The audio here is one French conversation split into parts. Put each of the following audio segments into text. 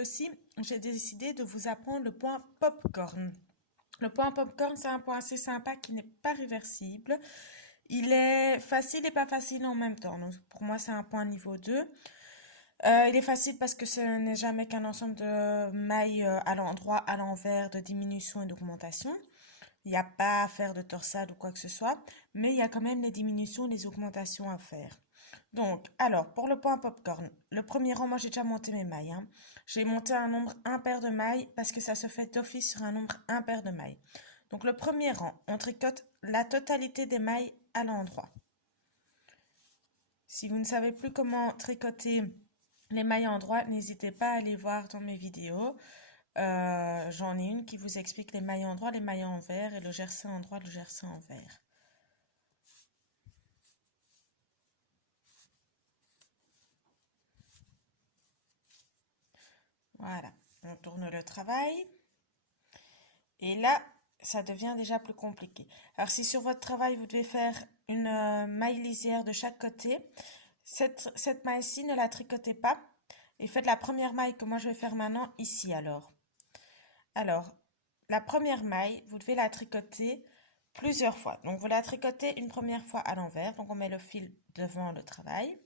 aussi, j'ai décidé de vous apprendre le point popcorn. Le point popcorn, c'est un point assez sympa qui n'est pas réversible. Il est facile et pas facile en même temps. Donc, pour moi, c'est un point niveau 2. Il est facile parce que ce n'est jamais qu'un ensemble de mailles à l'endroit, à l'envers, de diminution et d'augmentation. Il n'y a pas à faire de torsade ou quoi que ce soit, mais il y a quand même les diminutions et les augmentations à faire. Donc, alors, pour le point popcorn, le premier rang, moi j'ai déjà monté mes mailles, hein. J'ai monté un nombre impair de mailles parce que ça se fait d'office sur un nombre impair de mailles. Donc, le premier rang, on tricote la totalité des mailles à l'endroit. Si vous ne savez plus comment tricoter les mailles à endroit, n'hésitez pas à aller voir dans mes vidéos. J'en ai une qui vous explique les mailles à endroit, les mailles à envers et le jersey à endroit, le jersey à envers. Voilà, on tourne le travail. Et là, ça devient déjà plus compliqué. Alors, si sur votre travail, vous devez faire une maille lisière de chaque côté, cette maille-ci, ne la tricotez pas. Et faites la première maille que moi je vais faire maintenant ici alors. Alors, la première maille, vous devez la tricoter plusieurs fois. Donc, vous la tricotez une première fois à l'envers. Donc, on met le fil devant le travail.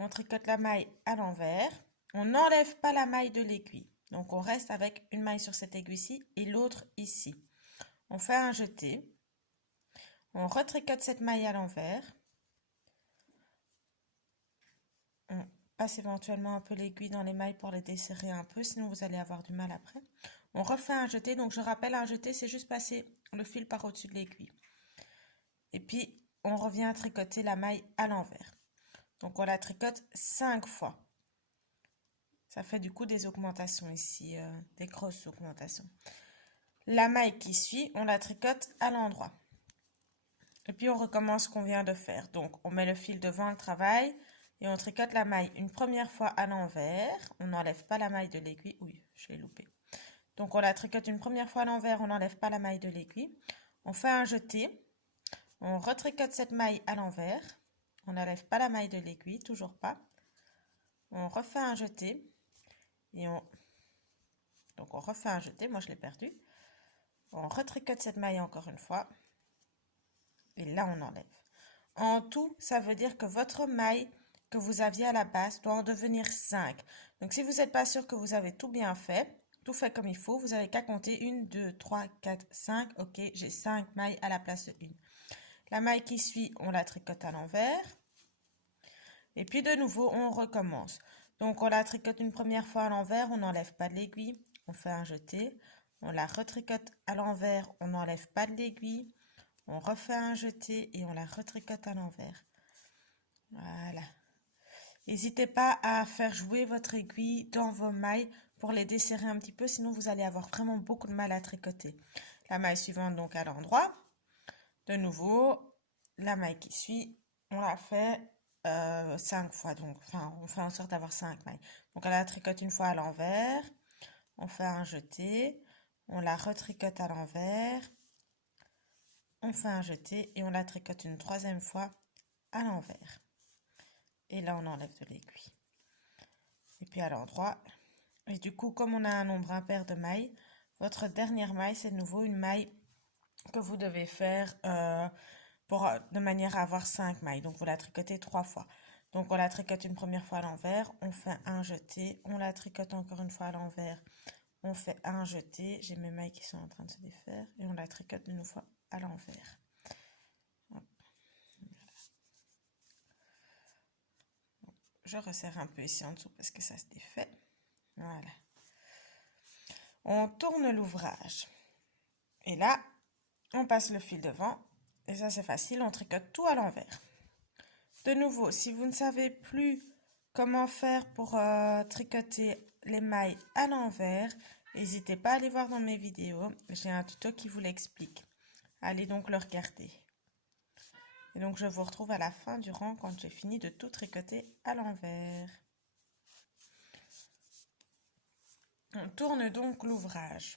On tricote la maille à l'envers. On n'enlève pas la maille de l'aiguille. Donc, on reste avec une maille sur cette aiguille-ci et l'autre ici. On fait un jeté. On retricote cette maille à l'envers. On passe éventuellement un peu l'aiguille dans les mailles pour les desserrer un peu, sinon vous allez avoir du mal après. On refait un jeté. Donc, je rappelle, un jeté, c'est juste passer le fil par au-dessus de l'aiguille. Et puis, on revient à tricoter la maille à l'envers. Donc, on la tricote 5 fois. Ça fait du coup des augmentations ici, des grosses augmentations. La maille qui suit, on la tricote à l'endroit. Et puis, on recommence ce qu'on vient de faire. Donc, on met le fil devant le travail et on tricote la maille une première fois à l'envers. On n'enlève pas la maille de l'aiguille. Oui, je l'ai loupé. Donc, on la tricote une première fois à l'envers. On n'enlève pas la maille de l'aiguille. On fait un jeté. On retricote cette maille à l'envers. On n'enlève pas la maille de l'aiguille, toujours pas. On refait un jeté. Et donc on refait un jeté, moi je l'ai perdu. On retricote cette maille encore une fois. Et là on enlève. En tout, ça veut dire que votre maille que vous aviez à la base doit en devenir 5. Donc si vous n'êtes pas sûr que vous avez tout bien fait, tout fait comme il faut, vous n'avez qu'à compter 1, 2, 3, 4, 5. Ok, j'ai 5 mailles à la place de 1. La maille qui suit, on la tricote à l'envers. Et puis de nouveau, on recommence. Donc on la tricote une première fois à l'envers, on n'enlève pas de l'aiguille, on fait un jeté. On la retricote à l'envers, on n'enlève pas de l'aiguille. On refait un jeté et on la retricote à l'envers. Voilà. N'hésitez pas à faire jouer votre aiguille dans vos mailles pour les desserrer un petit peu, sinon vous allez avoir vraiment beaucoup de mal à tricoter. La maille suivante donc à l'endroit. De nouveau, la maille qui suit, on la fait 5 fois. Donc, enfin, on fait en sorte d'avoir 5 mailles. Donc, on la tricote une fois à l'envers. On fait un jeté. On la retricote à l'envers. On fait un jeté et on la tricote une troisième fois à l'envers. Et là, on enlève de l'aiguille. Et puis à l'endroit. Et du coup, comme on a un nombre impair de mailles, votre dernière maille, c'est de nouveau une maille que vous devez faire de manière à avoir 5 mailles. Donc, vous la tricotez 3 fois. Donc, on la tricote une première fois à l'envers. On fait un jeté. On la tricote encore une fois à l'envers. On fait un jeté. J'ai mes mailles qui sont en train de se défaire. Et on la tricote une fois à l'envers. Je resserre un peu ici en dessous parce que ça se défait. Voilà. On tourne l'ouvrage. Et là, on passe le fil devant. Et ça, c'est facile. On tricote tout à l'envers. De nouveau, si vous ne savez plus comment faire pour tricoter les mailles à l'envers, n'hésitez pas à aller voir dans mes vidéos. J'ai un tuto qui vous l'explique. Allez donc le regarder. Et donc, je vous retrouve à la fin du rang quand j'ai fini de tout tricoter à l'envers. On tourne donc l'ouvrage.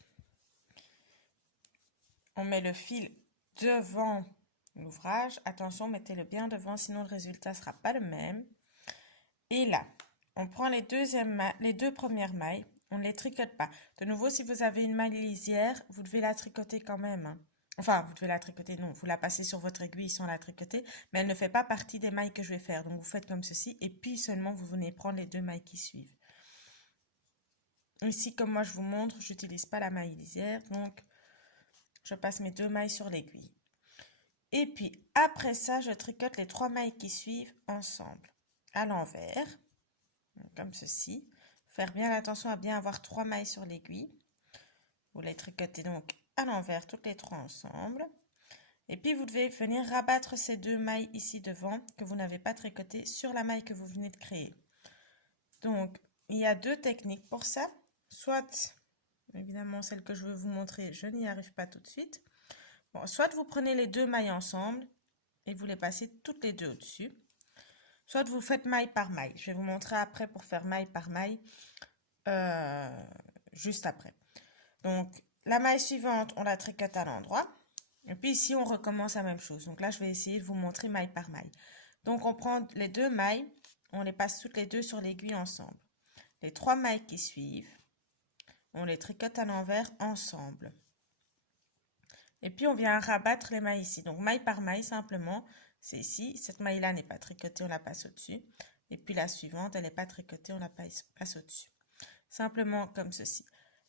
On met le fil devant l'ouvrage. Attention, mettez-le bien devant, sinon le résultat ne sera pas le même. Et là, on prend les deux premières mailles, On ne les tricote pas. De nouveau, si vous avez une maille lisière, vous devez la tricoter quand même, hein. Enfin, vous devez la tricoter, non, vous la passez sur votre aiguille sans la tricoter, mais elle ne fait pas partie des mailles que je vais faire. Donc, vous faites comme ceci, et puis seulement vous venez prendre les 2 mailles qui suivent. Ici, comme moi je vous montre, je n'utilise pas la maille lisière, donc je passe mes 2 mailles sur l'aiguille. Et puis, après ça, je tricote les 3 mailles qui suivent ensemble, à l'envers, comme ceci. Faire bien attention à bien avoir 3 mailles sur l'aiguille. Vous les tricotez donc à l'envers, toutes les 3 ensemble. Et puis, vous devez venir rabattre ces 2 mailles ici devant, que vous n'avez pas tricotées, sur la maille que vous venez de créer. Donc, il y a 2 techniques pour ça. Soit, évidemment, celle que je veux vous montrer, je n'y arrive pas tout de suite. Bon, soit vous prenez les 2 mailles ensemble et vous les passez toutes les 2 au-dessus. Soit vous faites maille par maille. Je vais vous montrer après pour faire maille par maille, juste après. Donc, la maille suivante, on la tricote à l'endroit. Et puis ici, on recommence la même chose. Donc là, je vais essayer de vous montrer maille par maille. Donc, on prend les 2 mailles, on les passe toutes les 2 sur l'aiguille ensemble. Les 3 mailles qui suivent, on les tricote à l'envers ensemble. Et puis, on vient rabattre les mailles ici. Donc, maille par maille, simplement, c'est ici. Cette maille-là n'est pas tricotée, on la passe au-dessus. Et puis, la suivante, elle n'est pas tricotée, on la passe au-dessus. Simplement comme ceci.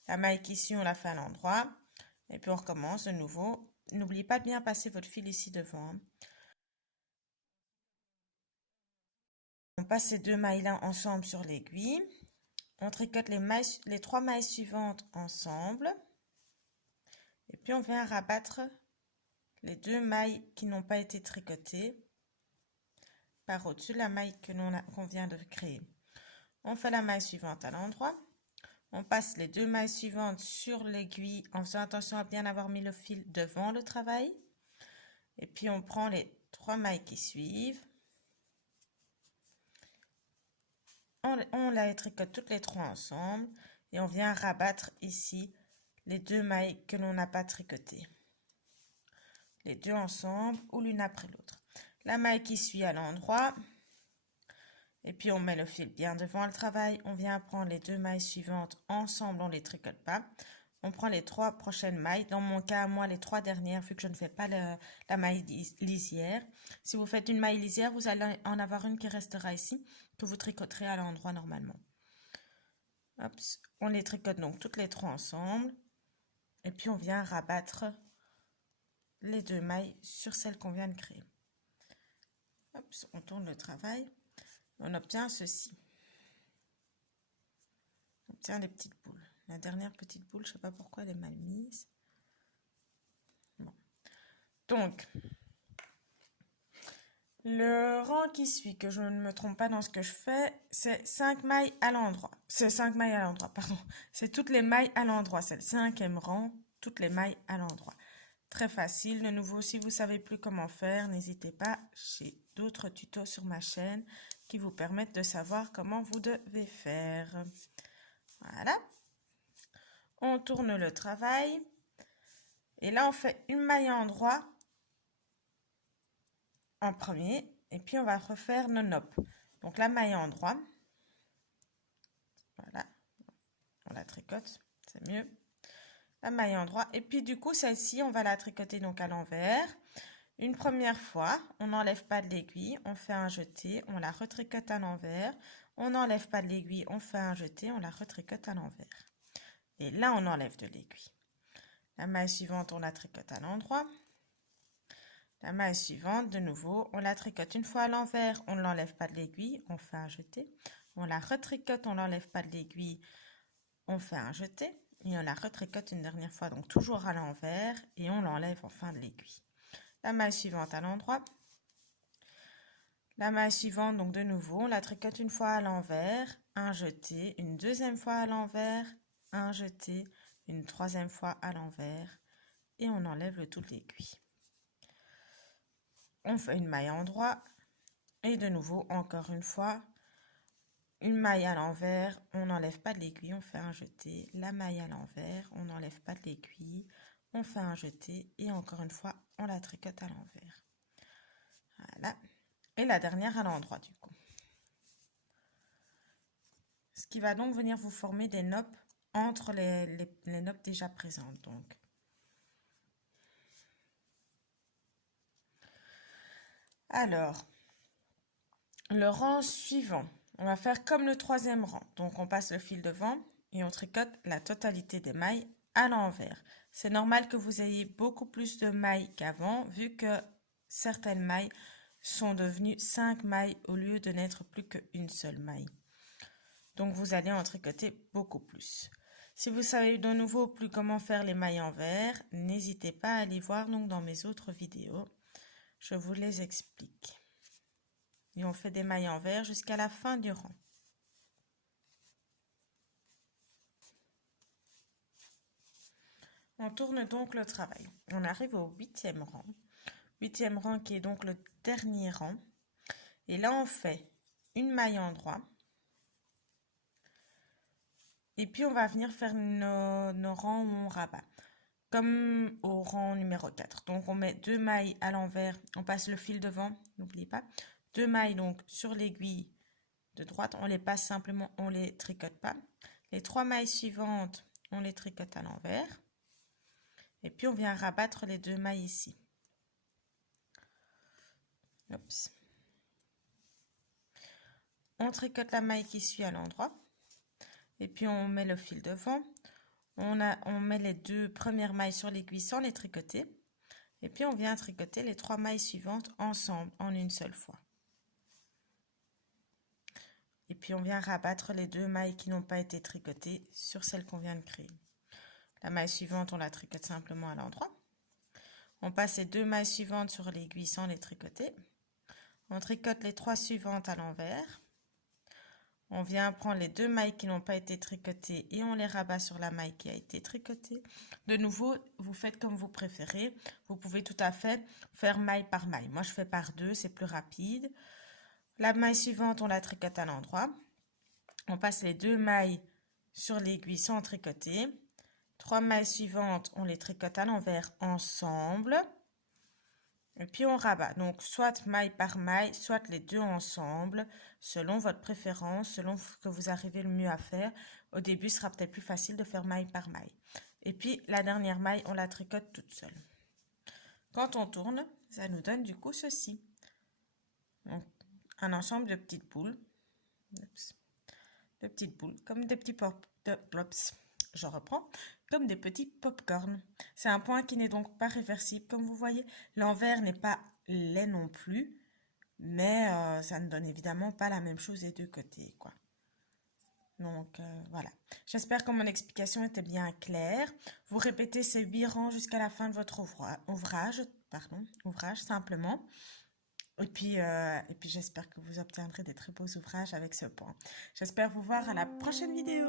La maille qui suit, on la fait à l'endroit. Et puis, on recommence de nouveau. N'oubliez pas de bien passer votre fil ici devant. On passe ces 2 mailles-là ensemble sur l'aiguille. On tricote les 3 mailles suivantes ensemble. Et puis, on vient rabattre les 2 mailles qui n'ont pas été tricotées par au-dessus de la maille qu'on vient de créer. On fait la maille suivante à l'endroit. On passe les 2 mailles suivantes sur l'aiguille en faisant attention à bien avoir mis le fil devant le travail. Et puis, on prend les 3 mailles qui suivent. On les tricote toutes les 3 ensemble. Et on vient rabattre ici les 2 mailles que l'on n'a pas tricotées. Les 2 ensemble ou l'une après l'autre. La maille qui suit à l'endroit. Et puis on met le fil bien devant le travail. On vient prendre les 2 mailles suivantes ensemble, on ne les tricote pas. On prend les 3 prochaines mailles. Dans mon cas, moi, les 3 dernières, vu que je ne fais pas la maille lisière. Si vous faites une maille lisière, vous allez en avoir une qui restera ici, que vous tricoterez à l'endroit normalement. Hop, on les tricote donc toutes les 3 ensemble. Et puis on vient rabattre les 2 mailles sur celles qu'on vient de créer. Hop, on tourne le travail. On obtient ceci. On obtient des petites boules. La dernière petite boule, je ne sais pas pourquoi elle est mal mise. Bon. Donc, le rang qui suit, que je ne me trompe pas dans ce que je fais, c'est 5 mailles à l'endroit. C'est 5 mailles à l'endroit, pardon. C'est toutes les mailles à l'endroit. C'est le 5e rang, toutes les mailles à l'endroit. Très facile. De nouveau, si vous ne savez plus comment faire, n'hésitez pas. J'ai d'autres tutos sur ma chaîne qui vous permettent de savoir comment vous devez faire. Voilà. On tourne le travail. Et là, on fait une maille à endroit en premier. Et puis, on va refaire nos nopes. Donc, la maille à endroit. Voilà. On la tricote. C'est mieux. La maille à endroit. Et puis, du coup, celle-ci, on va la tricoter donc à l'envers. Une première fois, on n'enlève pas de l'aiguille. On fait un jeté. On la retricote à l'envers. On n'enlève pas de l'aiguille. On fait un jeté. On la retricote à l'envers. Et là, on enlève de l'aiguille. La maille suivante, on la tricote à l'endroit. La maille suivante, de nouveau, on la tricote une fois à l'envers, on ne l'enlève pas de l'aiguille, on fait un jeté. On la retricote, on n'enlève pas de l'aiguille, on fait un jeté. Et on la retricote une dernière fois, donc toujours à l'envers, et on l'enlève enfin de l'aiguille. La maille suivante à l'endroit. La maille suivante, donc de nouveau, on la tricote une fois à l'envers, un jeté, une deuxième fois à l'envers, un jeté, une troisième fois à l'envers, et on enlève le tout de l'aiguille. On fait une maille à endroit et de nouveau encore une fois une maille à l'envers, on n'enlève pas de l'aiguille, on fait un jeté, la maille à l'envers, on n'enlève pas de l'aiguille, on fait un jeté et encore une fois on la tricote à l'envers. Voilà, et la dernière à l'endroit du coup. Ce qui va donc venir vous former des nopes entre les nopes déjà présentes. Donc, alors, le rang suivant, on va faire comme le troisième rang. Donc, on passe le fil devant et on tricote la totalité des mailles à l'envers. C'est normal que vous ayez beaucoup plus de mailles qu'avant, vu que certaines mailles sont devenues 5 mailles au lieu de n'être plus qu'une seule maille. Donc, vous allez en tricoter beaucoup plus. Si vous savez de nouveau plus comment faire les mailles envers, n'hésitez pas à aller voir donc dans mes autres vidéos. Je vous les explique. Et on fait des mailles envers jusqu'à la fin du rang. On tourne donc le travail. On arrive au 8e rang. 8e rang qui est donc le dernier rang. Et là, on fait une maille en droit. Et puis, on va venir faire nos rangs où on rabat. Comme au rang numéro 4. Donc, on met 2 mailles à l'envers. On passe le fil devant, n'oubliez pas. 2 mailles donc sur l'aiguille de droite. On les passe simplement, on les tricote pas. Les 3 mailles suivantes, on les tricote à l'envers. Et puis, on vient rabattre les 2 mailles ici. Oups. On tricote la maille qui suit à l'endroit. Et puis, on met le fil devant. On met les 2 premières mailles sur l'aiguille sans les tricoter. Et puis, on vient tricoter les 3 mailles suivantes ensemble en une seule fois. Et puis, on vient rabattre les 2 mailles qui n'ont pas été tricotées sur celles qu'on vient de créer. La maille suivante, on la tricote simplement à l'endroit. On passe les 2 mailles suivantes sur l'aiguille sans les tricoter. On tricote les 3 suivantes à l'envers. On vient prendre les 2 mailles qui n'ont pas été tricotées et on les rabat sur la maille qui a été tricotée. De nouveau, vous faites comme vous préférez. Vous pouvez tout à fait faire maille par maille. Moi, je fais par 2, c'est plus rapide. La maille suivante, on la tricote à l'endroit. On passe les 2 mailles sur l'aiguille sans tricoter. 3 mailles suivantes, on les tricote à l'envers ensemble. Et puis on rabat. Donc soit maille par maille, soit les 2 ensemble, selon votre préférence, selon ce que vous arrivez le mieux à faire. Au début, ce sera peut-être plus facile de faire maille par maille. Et puis la dernière maille, on la tricote toute seule. Quand on tourne, ça nous donne du coup ceci. Donc, un ensemble de petites boules. Oups. De petites boules, comme des petits plops. Je reprends, comme des petits pop-corn. C'est un point qui n'est donc pas réversible, comme vous voyez. L'envers n'est pas laid non plus, mais ça ne donne évidemment pas la même chose des deux côtés, quoi. Donc, voilà. J'espère que mon explication était bien claire. Vous répétez ces 8 rangs jusqu'à la fin de votre ouvrage, simplement. Et puis j'espère que vous obtiendrez des très beaux ouvrages avec ce point. J'espère vous voir à la prochaine vidéo.